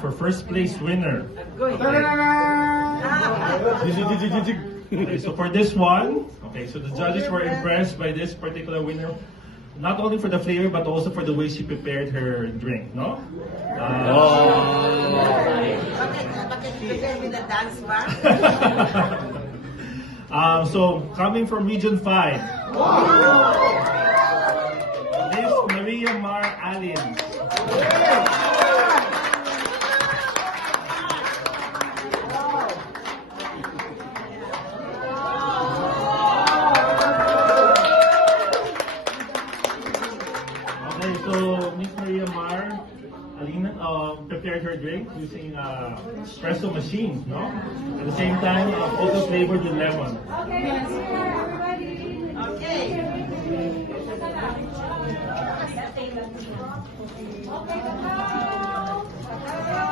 for first place winner. Okay, so for this one, okay, so the judges were impressed by this particular winner, not only for the flavor but also for the way she prepared her drink, no? With the dance bar. So coming from Region 5, Miss Maria Mar Allen. Okay, so Miss Maria Mar Alina prepared her drink using espresso machine, no? At the same time, also flavored with lemon. Okay, let's hear everybody. Okay. Okay, kakao. Kakao.